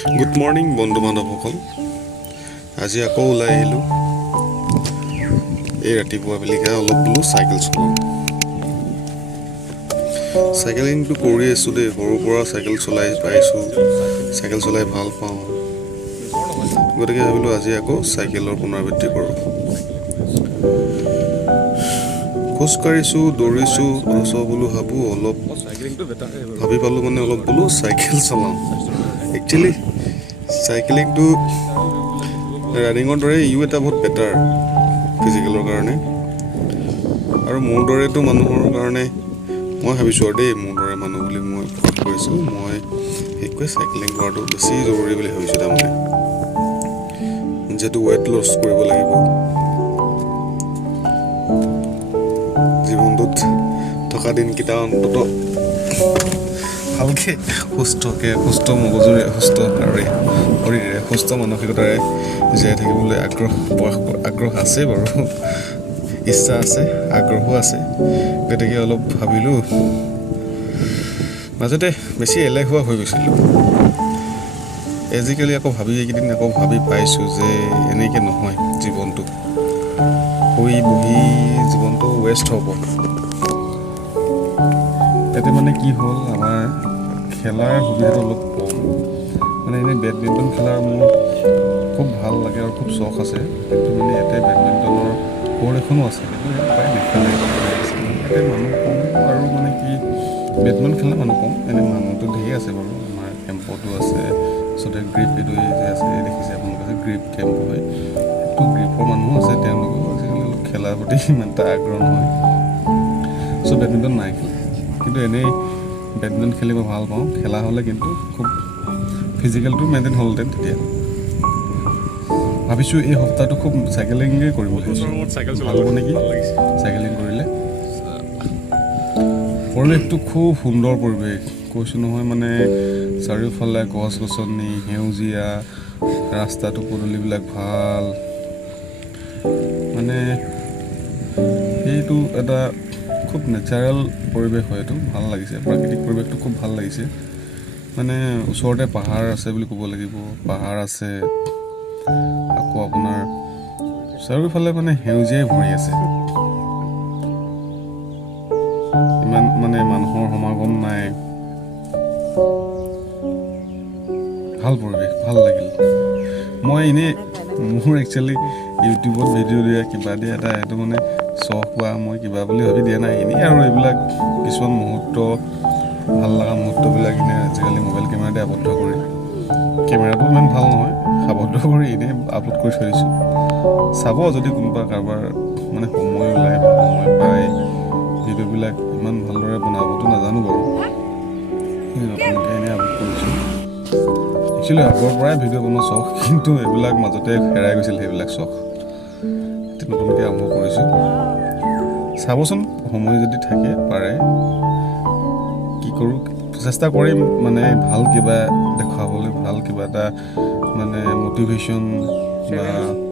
Good morning, বন্ধু বান্ধৱসকল। আজি আকৌ ওলাই আহিলোঁ। এই ৰাতিপুৱা বেলিকা অলপ বোলো চাইকেল চলাওঁ। চাইকেলিংটো কৰি আছোঁ দেই, সৰুৰ পৰা চাইকেল চলাই পাইছোঁ, চাইকেল চলাই ভাল পাওঁ। গতিকে ভাবিলোঁ আজি আকৌ চাইকেলৰ পুনৰাবৃত্তি কৰোঁ। খোজকাঢ়িছোঁ, দৌৰিছোঁ, তাৰপিছত বোলো ভাবোঁ অলপ ভাবি পালোঁ মানে অলপ বোলো চাইকেল চলাওঁ। একচুৱেলি চাইকেলিংটো ৰানিঙৰ দৰে এটা বহুত বেটাৰ ফিজিকেলৰ কাৰণে, আৰু মোৰ দৰেতো মানুহৰ কাৰণে মই ভাবিছোঁ আৰু দেই, মোৰ দৰে মানুহ বুলি মই প্ৰকাশ কৰিছোঁ, মই বিশেষকৈ চাইকেলিং কৰাটো বেছি জৰুৰী বুলি ভাবিছোঁ। তাৰমানে যিহেতু ৱেইট লছ কৰিব লাগিব, জীৱনটোত থকা দিনকেইটা অন্তত ভালকৈ সুস্থ মগজুৰে, সুস্থ শৰীৰে, সুস্থ মানসিকতাৰে জীয়াই থাকিবলৈ আগ্ৰহ আছে বাৰু, ইচ্ছা আছে, আগ্ৰহো আছে। গতিকে অলপ ভাবিলোঁ, মাজতে বেছি এলেহুৱা হৈ গৈছিলোঁ। আজিকালি এইকেইদিন আকৌ ভাবি পাইছোঁ যে এনেকৈ নহয়, জীৱনটো শুই বহি জীৱনটো ৱেষ্ট হ'ব। তাতে মানে কি হ'ল, আমাৰ খেলাৰ সুবিধাটো অলপ কম। মানে এনেই বেডমিণ্টন খেলাৰ মোৰ খুব ভাল লাগে আৰু খুব চখ আছে, কিন্তু মানে ইয়াতে বেডমিণ্টনৰ ক'ৰ্ট এখনো আছে, কিন্তু ইয়াত প্ৰায় নেখেলে। ইয়াতে মানুহ কম, আৰু মানে কি বেডমিণ্টন খেলা মানুহ কম, এনেই মানুহটো ধেৰ আছে বাৰু। আমাৰ কেম্পতো আছে, তাৰপিছতে গ্ৰীপ এইটো যে আছে, দেখিছে আপোনালোকে যে গ্ৰীপ কেম্প হয়, সেইটো গ্ৰীপৰ মানুহো আছে। তেওঁলোকেও আজিকালি অলপ খেলাৰ প্ৰতি ইমান এটা আগ্ৰহ নহয়, চ' বেডমিণ্টন নাই খেলা। কিন্তু এনেই বেডমিণ্টন খেলি মই ভাল পাওঁ, খেলা হ'লে কিন্তু খুব ফিজিকেলটো মেইনটেইন হ'লহেঁতেন। তেতিয়া ভাবিছোঁ এই সপ্তাহটো খুব চাইকেলিঙে কৰিব লাগিছোঁ, ভাল হ'ব নেকি চাইকেলিং কৰিলে। পৰিৱেশটো খুব সুন্দৰ পৰিৱেশ, কৈছোঁ নহয়, মানে চাৰিওফালে গছ গছনি, সেউজীয়া, ৰাস্তাটো পদূলিবিলাক ভাল, মানে সেইটো এটা খুব নেচাৰেল পৰিৱেশ হয়। এইটো ভাল লাগিছে, প্ৰাকৃতিক পৰিৱেশটো খুব ভাল লাগিছে। মানে ওচৰতে পাহাৰ আছে বুলি ক'ব লাগিব, পাহাৰ আছে, আকৌ আপোনাৰ চাৰিওফালে মানে সেউজীয়াই ভৰি আছে। ইমান মানে মানুহৰ সমাগম নাই, ভাল পৰিৱেশ, ভাল লাগিল। মই এনেই মোৰ একচুৱেলি ইউটিউবত ভিডিঅ' দিয়া, কিবা দিয়া এটা এইটো মানে চখ বা মই কিবা বুলি ভাবি দিয়া নাই, এনেই আৰু এইবিলাক কিছুমান মুহূৰ্ত, ভাল লগা মুহূৰ্তবিলাক এনেই আজিকালি মোবাইল কেমেৰাতে আবদ্ধ কৰি, কেমেৰাটো ইমান ভাল নহয়, আবদ্ধ কৰি এনেই আপলোড কৰি থৈ দিছোঁ। চাব যদি কোনোবা কাৰোবাৰ মানে সময় ওলাই বা সময় পায়, ভিডিঅ'বিলাক ইমান ভালদৰে বনাবতো নাজানো বাৰু, নতুনকৈ এনেই আপলোড কৰিছোঁ। একচুৱেলি আগৰ পৰাই ভিডিঅ' বনোৱা চখ, কিন্তু এইবিলাক মাজতে হেৰাই গৈছিল, সেইবিলাক চখ এতিয়া নতুনকৈ আৰম্ভ কৰিছোঁ। চাবচোন, সময় যদি থাকে, পাৰে, কি কৰোঁ, চেষ্টা কৰিম মানে ভাল কিবা দেখুৱাবলৈ, ভাল কিবা এটা মানে মটিভেশ্যন বা